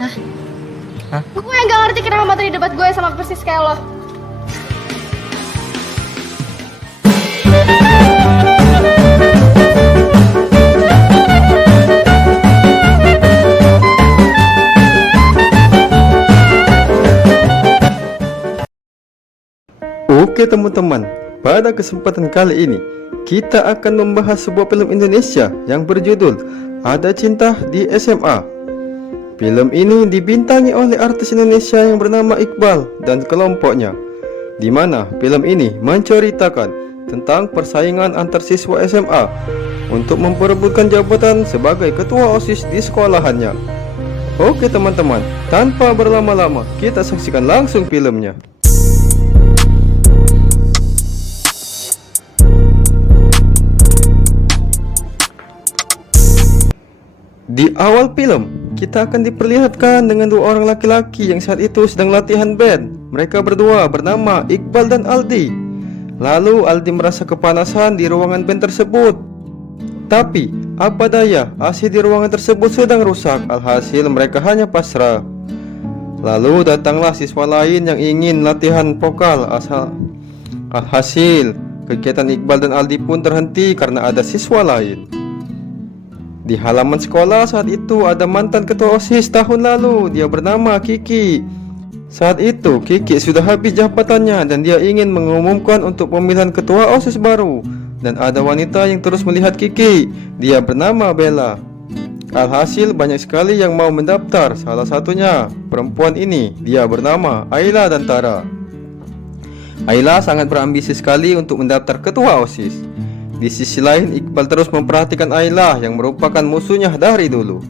Hah? Hah? Gue yang gak ngerti kenapa materi debat gue sama persis kayak lo. Oke teman-teman, pada kesempatan kali ini kita akan membahas sebuah film Indonesia yang berjudul Ada Cinta di SMA. Film ini dibintangi oleh artis Indonesia yang bernama Iqbal dan kelompoknya, di mana film ini menceritakan tentang persaingan antar siswa SMA untuk memperebutkan jabatan sebagai ketua OSIS di sekolahannya. Oke teman-teman, tanpa berlama-lama kita saksikan langsung filmnya. Di awal film, kita akan diperlihatkan dengan dua orang laki-laki yang saat itu sedang latihan band. Mereka berdua bernama Iqbal dan Aldi. Lalu Aldi merasa kepanasan di ruangan band tersebut. Tapi, apa daya, AC di ruangan tersebut sedang rusak. Alhasil mereka hanya pasrah. Lalu datanglah siswa lain yang ingin latihan vokal. Alhasil, kegiatan Iqbal dan Aldi pun terhenti karena ada siswa lain. Di halaman sekolah saat itu ada mantan ketua OSIS tahun lalu. Dia bernama Kiki. Saat itu Kiki sudah habis jabatannya dan dia ingin mengumumkan untuk pemilihan ketua OSIS baru. Dan ada wanita yang terus melihat Kiki. Dia bernama Bella. Alhasil banyak sekali yang mau mendaftar. Salah satunya perempuan ini. Dia bernama Ayla dan Tara. Ayla sangat berambisi sekali untuk mendaftar ketua OSIS. Di sisi lain, Iqbal terus memperhatikan Ayla yang merupakan musuhnya dari dulu.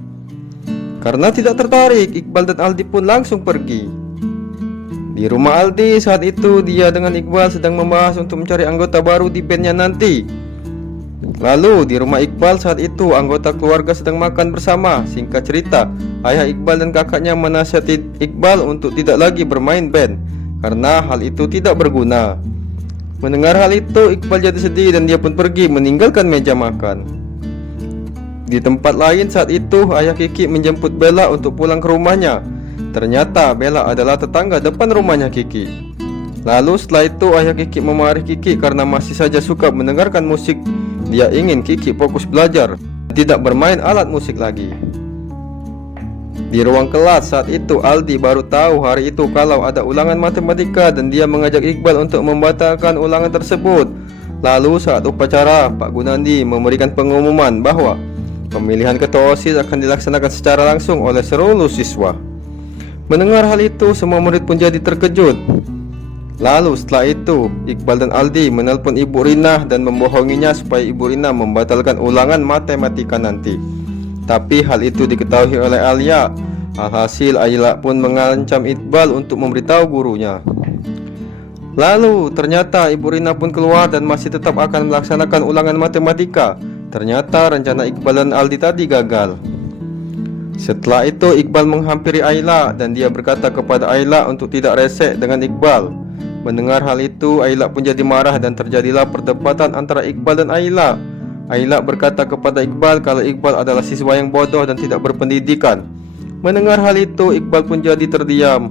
Karena tidak tertarik, Iqbal dan Aldi pun langsung pergi. Di rumah Aldi saat itu, dia dengan Iqbal sedang membahas untuk mencari anggota baru di bandnya nanti. Lalu di rumah Iqbal saat itu, anggota keluarga sedang makan bersama. Singkat cerita, ayah Iqbal dan kakaknya menasihati Iqbal untuk tidak lagi bermain band karena hal itu tidak berguna. Mendengar hal itu, Iqbal jadi sedih dan dia pun pergi meninggalkan meja makan. Di tempat lain saat itu, ayah Kiki menjemput Bella untuk pulang ke rumahnya. Ternyata Bella adalah tetangga depan rumahnya Kiki. Lalu setelah itu, ayah Kiki memarahi Kiki karena masih saja suka mendengarkan musik. Dia ingin Kiki fokus belajar, tidak bermain alat musik lagi. Di ruang kelas saat itu, Aldi baru tahu hari itu kalau ada ulangan matematika dan dia mengajak Iqbal untuk membatalkan ulangan tersebut. Lalu saat upacara, Pak Gunandi memberikan pengumuman bahwa pemilihan ketua OSIS akan dilaksanakan secara langsung oleh seluruh siswa. Mendengar hal itu, semua murid pun jadi terkejut. Lalu setelah itu, Iqbal dan Aldi menelpon Ibu Rina dan membohonginya supaya Ibu Rina membatalkan ulangan matematika nanti. Tapi hal itu diketahui oleh Alia. Alhasil Ayla pun mengancam Iqbal untuk memberitahu gurunya. Lalu ternyata Ibu Rina pun keluar dan masih tetap akan melaksanakan ulangan matematika. Ternyata rencana Iqbal dan Aldi tadi gagal. Setelah itu Iqbal menghampiri Ayla dan dia berkata kepada Ayla untuk tidak resek dengan Iqbal. Mendengar hal itu, Ayla pun jadi marah dan terjadilah perdebatan antara Iqbal dan Ayla. Ayla berkata kepada Iqbal kalau Iqbal adalah siswa yang bodoh dan tidak berpendidikan. Mendengar hal itu, Iqbal pun jadi terdiam.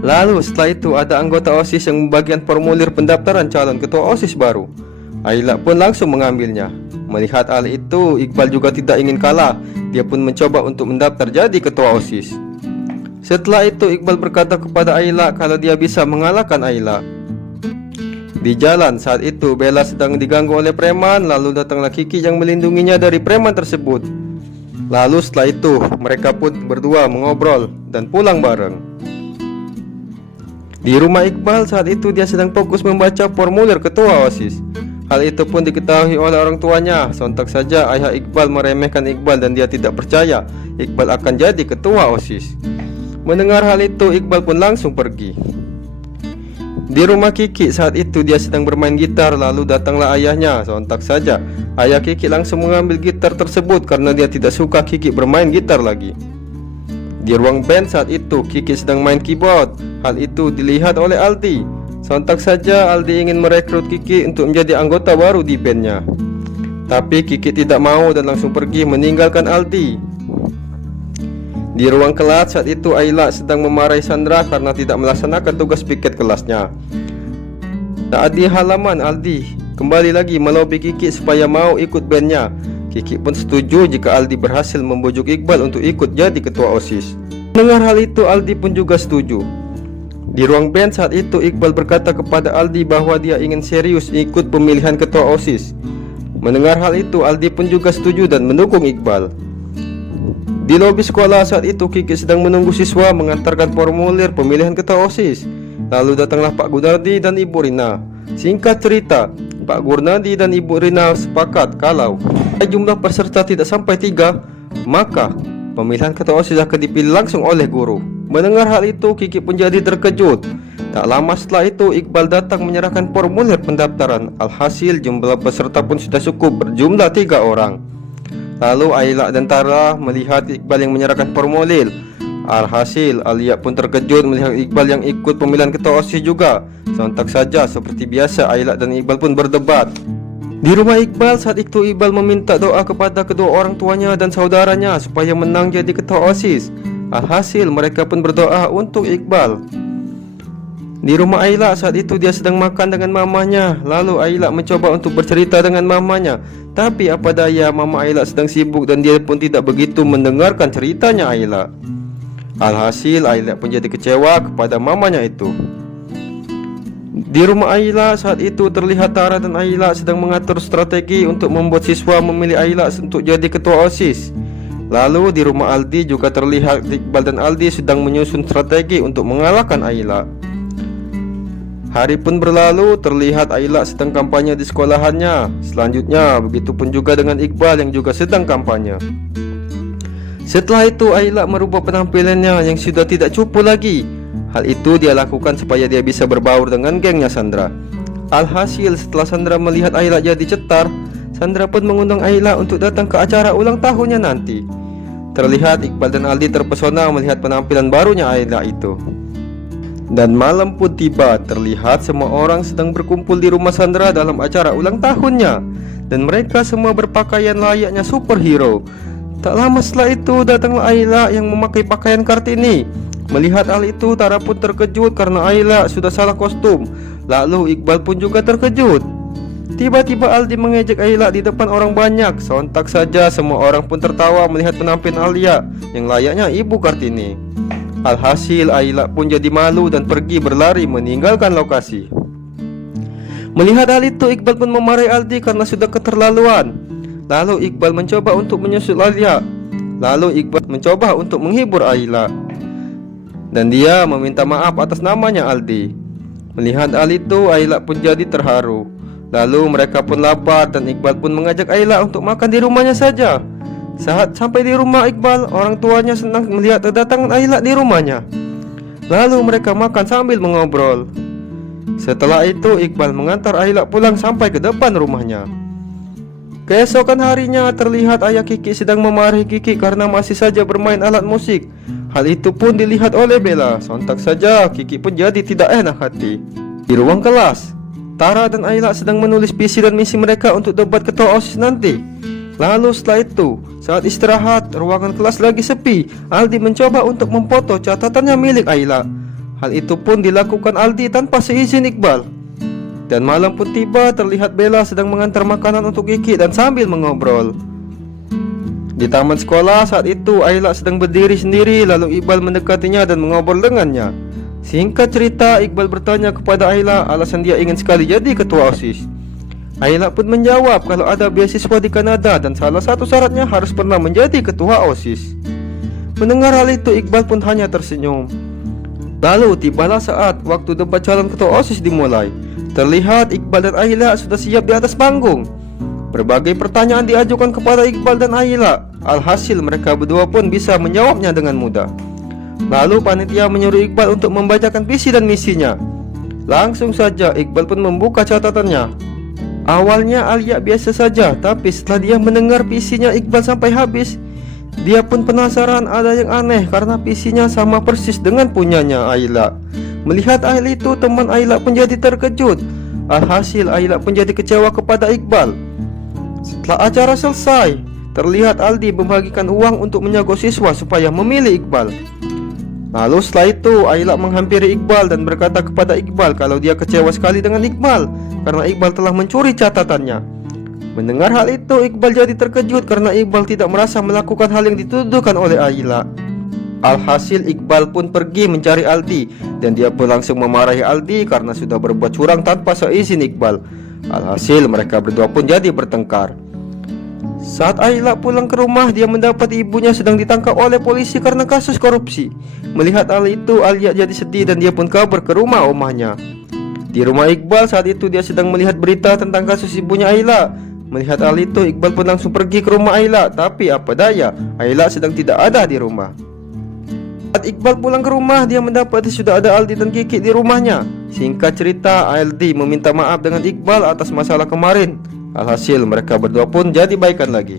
Lalu setelah itu ada anggota OSIS yang membagikan formulir pendaftaran calon ketua OSIS baru. Ayla pun langsung mengambilnya. Melihat hal itu, Iqbal juga tidak ingin kalah. Dia pun mencoba untuk mendaftar jadi ketua OSIS. Setelah itu Iqbal berkata kepada Ayla kalau dia bisa mengalahkan Ayla. Di jalan saat itu Bella sedang diganggu oleh preman. Lalu datanglah Kiki yang melindunginya dari preman tersebut. Lalu setelah itu mereka pun berdua mengobrol dan pulang bareng. Di rumah Iqbal saat itu dia sedang fokus membaca formulir ketua OSIS. Hal itu pun diketahui oleh orang tuanya. Sontak saja ayah Iqbal meremehkan Iqbal dan dia tidak percaya Iqbal akan jadi ketua OSIS. Mendengar hal itu Iqbal pun langsung pergi. Di rumah Kiki saat itu dia sedang bermain gitar. Lalu datanglah ayahnya. Sontak saja ayah Kiki langsung mengambil gitar tersebut karena dia tidak suka Kiki bermain gitar lagi. Di ruang band saat itu Kiki sedang main keyboard. Hal itu dilihat oleh Aldi. Sontak saja Aldi ingin merekrut Kiki untuk menjadi anggota baru di bandnya. Tapi Kiki tidak mau dan langsung pergi meninggalkan Aldi. Di ruang kelas saat itu Ayla sedang memarahi Sandra karena tidak melaksanakan tugas piket kelasnya. Saat di halaman, Aldi kembali lagi melobi Kiki supaya mau ikut bandnya. Kiki pun setuju jika Aldi berhasil membujuk Iqbal untuk ikut jadi ketua OSIS. Mendengar hal itu, Aldi pun juga setuju. Di ruang band saat itu Iqbal berkata kepada Aldi bahwa dia ingin serius ikut pemilihan ketua OSIS. Mendengar hal itu, Aldi pun juga setuju dan mendukung Iqbal. Di lobi sekolah saat itu Kiki sedang menunggu siswa mengantarkan formulir pemilihan ketua OSIS. Lalu datanglah Pak Gunardi dan Ibu Rina. Singkat cerita, Pak Gunardi dan Ibu Rina sepakat kalau jumlah peserta tidak sampai 3, maka pemilihan ketua OSIS akan dipilih langsung oleh guru. Mendengar hal itu, Kiki pun jadi terkejut. Tak lama setelah itu, Iqbal datang menyerahkan formulir pendaftaran. Alhasil jumlah peserta pun sudah cukup, berjumlah 3 orang. Lalu Ayla dan Tara melihat Iqbal yang menyerahkan formulir. Alhasil Alia pun terkejut melihat Iqbal yang ikut pemilihan ketua OSIS juga. Sontak saja seperti biasa Ayla dan Iqbal pun berdebat. Di rumah Iqbal saat itu Iqbal meminta doa kepada kedua orang tuanya dan saudaranya supaya menang jadi ketua OSIS. Alhasil mereka pun berdoa untuk Iqbal. Di rumah Ayla saat itu dia sedang makan dengan mamanya. Lalu Ayla mencoba untuk bercerita dengan mamanya, tapi apa daya mama Ayla sedang sibuk dan dia pun tidak begitu mendengarkan ceritanya Ayla. Alhasil Ayla pun jadi kecewa kepada mamanya itu. Di rumah Ayla saat itu terlihat Tara dan Ayla sedang mengatur strategi untuk membuat siswa memilih Ayla untuk jadi ketua OSIS. Lalu di rumah Aldi juga terlihat Iqbal dan Aldi sedang menyusun strategi untuk mengalahkan Ayla. Hari pun berlalu, terlihat Ayla sedang kampanye di sekolahannya. Selanjutnya begitu pun juga dengan Iqbal yang juga sedang kampanye. Setelah itu Ayla merubah penampilannya yang sudah tidak cupu lagi. Hal itu dia lakukan supaya dia bisa berbaur dengan gengnya Sandra. Alhasil setelah Sandra melihat Ayla jadi cetar, Sandra pun mengundang Ayla untuk datang ke acara ulang tahunnya nanti. Terlihat Iqbal dan Aldi terpesona melihat penampilan barunya Ayla itu. Dan malam pun tiba, terlihat semua orang sedang berkumpul di rumah Sandra dalam acara ulang tahunnya. Dan mereka semua berpakaian layaknya superhero. Tak lama setelah itu datanglah Ayla yang memakai pakaian Kartini. Melihat hal itu Tara pun terkejut karena Ayla sudah salah kostum. Lalu Iqbal pun juga terkejut. Tiba-tiba Aldi mengejek Ayla di depan orang banyak. Sontak saja semua orang pun tertawa melihat penampilan Alia yang layaknya ibu Kartini. Alhasil Ayla pun jadi malu dan pergi berlari meninggalkan lokasi. Melihat hal itu Iqbal pun memarahi Aldi karena sudah keterlaluan. Lalu Iqbal mencoba untuk menyusul Alia. Lalu Iqbal mencoba untuk menghibur Ayla, dan dia meminta maaf atas namanya Aldi. Melihat hal itu Ayla pun jadi terharu. Lalu mereka pun lapar dan Iqbal pun mengajak Ayla untuk makan di rumahnya saja. Saat sampai di rumah Iqbal, orang tuanya senang melihat kedatangan Ayla di rumahnya. Lalu mereka makan sambil mengobrol. Setelah itu Iqbal mengantar Ayla pulang sampai ke depan rumahnya. Keesokan harinya terlihat ayah Kiki sedang memarahi Kiki karena masih saja bermain alat musik. Hal itu pun dilihat oleh Bella. Sontak saja Kiki pun jadi tidak enak hati. Di ruang kelas, Tara dan Ayla sedang menulis visi dan misi mereka untuk debat ketua OSIS nanti. Lalu setelah itu, saat istirahat, ruangan kelas lagi sepi. Aldi mencoba untuk memfoto catatannya milik Ayla. Hal itu pun dilakukan Aldi tanpa seizin Iqbal. Dan malam pun tiba, terlihat Bella sedang mengantar makanan untuk Kiki dan sambil mengobrol. Di taman sekolah saat itu Ayla sedang berdiri sendiri. Lalu Iqbal mendekatinya dan mengobrol dengannya. Singkat cerita, Iqbal bertanya kepada Ayla alasan dia ingin sekali jadi ketua OSIS. Ayla pun menjawab kalau ada beasiswa di Kanada dan salah satu syaratnya harus pernah menjadi ketua OSIS. Mendengar hal itu Iqbal pun hanya tersenyum. Lalu tibalah saat waktu debat calon ketua OSIS dimulai. Terlihat Iqbal dan Ayla sudah siap di atas panggung. Berbagai pertanyaan diajukan kepada Iqbal dan Ayla. Alhasil mereka berdua pun bisa menjawabnya dengan mudah. Lalu panitia menyuruh Iqbal untuk membacakan visi dan misinya. Langsung saja Iqbal pun membuka catatannya. Awalnya Alia biasa saja, tapi setelah dia mendengar visinya Iqbal sampai habis, dia pun penasaran ada yang aneh karena visinya sama persis dengan punyanya Ayla. Melihat hal itu teman Ayla pun jadi terkejut. Alhasil Ayla pun jadi kecewa kepada Iqbal. Setelah acara selesai, terlihat Aldi membagikan uang untuk menyogok siswa supaya memilih Iqbal. Lalu setelah itu Ayla menghampiri Iqbal dan berkata kepada Iqbal kalau dia kecewa sekali dengan Iqbal karena Iqbal telah mencuri catatannya. Mendengar hal itu, Iqbal jadi terkejut karena Iqbal tidak merasa melakukan hal yang dituduhkan oleh Ayla. Alhasil Iqbal pun pergi mencari Aldi dan dia pun langsung memarahi Aldi karena sudah berbuat curang tanpa seizin Iqbal. Alhasil mereka berdua pun jadi bertengkar. Saat Ayla pulang ke rumah, dia mendapat ibunya sedang ditangkap oleh polisi karena kasus korupsi. Melihat hal itu, Alia jadi sedih dan dia pun kabur ke rumah omahnya. Di rumah Iqbal saat itu dia sedang melihat berita tentang kasus ibunya Ayla. Melihat hal itu, Iqbal pun langsung pergi ke rumah Ayla. Tapi apa daya, Ayla sedang tidak ada di rumah. Saat Iqbal pulang ke rumah, dia mendapati sudah ada Aldi dan Kiki di rumahnya. Singkat cerita, Aldi meminta maaf dengan Iqbal atas masalah kemarin. Alhasil mereka berdua pun jadi baikan lagi.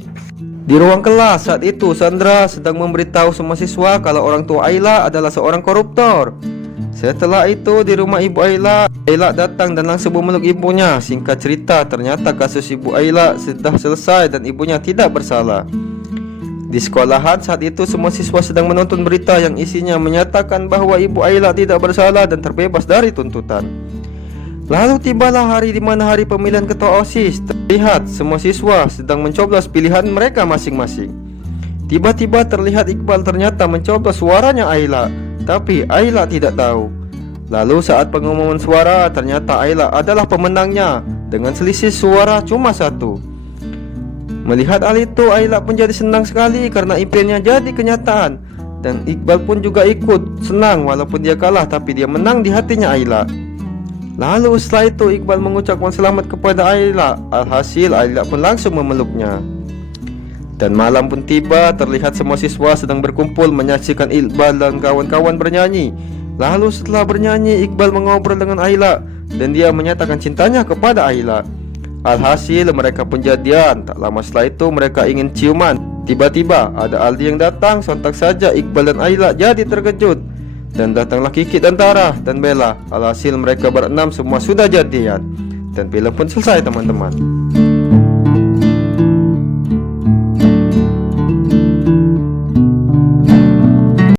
Di ruang kelas saat itu, Sandra sedang memberitahu semua siswa kalau orang tua Ayla adalah seorang koruptor. Setelah itu di rumah ibu Ayla, Ayla datang dan langsung memeluk ibunya. Singkat cerita, ternyata kasus ibu Ayla sudah selesai dan ibunya tidak bersalah. Di sekolahan saat itu semua siswa sedang menonton berita yang isinya menyatakan bahwa ibu Ayla tidak bersalah dan terbebas dari tuntutan. Lalu tibalah hari di mana hari pemilihan ketua OSIS. Terlihat semua siswa sedang mencoblos pilihan mereka masing-masing. Tiba-tiba terlihat Iqbal ternyata mencoblos suaranya Ayla, tapi Ayla tidak tahu. Lalu saat pengumuman suara, ternyata Ayla adalah pemenangnya dengan selisih suara cuma 1. Melihat hal itu, Ayla pun jadi senang sekali karena impiannya jadi kenyataan. Dan Iqbal pun juga ikut senang walaupun dia kalah, tapi dia menang di hatinya Ayla. Lalu setelah itu Iqbal mengucapkan selamat kepada Ayla. Alhasil Ayla pun langsung memeluknya. Dan malam pun tiba, terlihat semua siswa sedang berkumpul menyaksikan Iqbal dan kawan-kawan bernyanyi. Lalu setelah bernyanyi, Iqbal mengobrol dengan Ayla dan dia menyatakan cintanya kepada Ayla. Alhasil mereka pun jadian. Tak lama setelah itu mereka ingin ciuman. Tiba-tiba ada Aldi yang datang. Sontak saja Iqbal dan Ayla jadi terkejut. Dan datanglah Kiki dan Tara dan Bella. Alhasil mereka berenam semua sudah jadian. Dan film pun selesai teman-teman.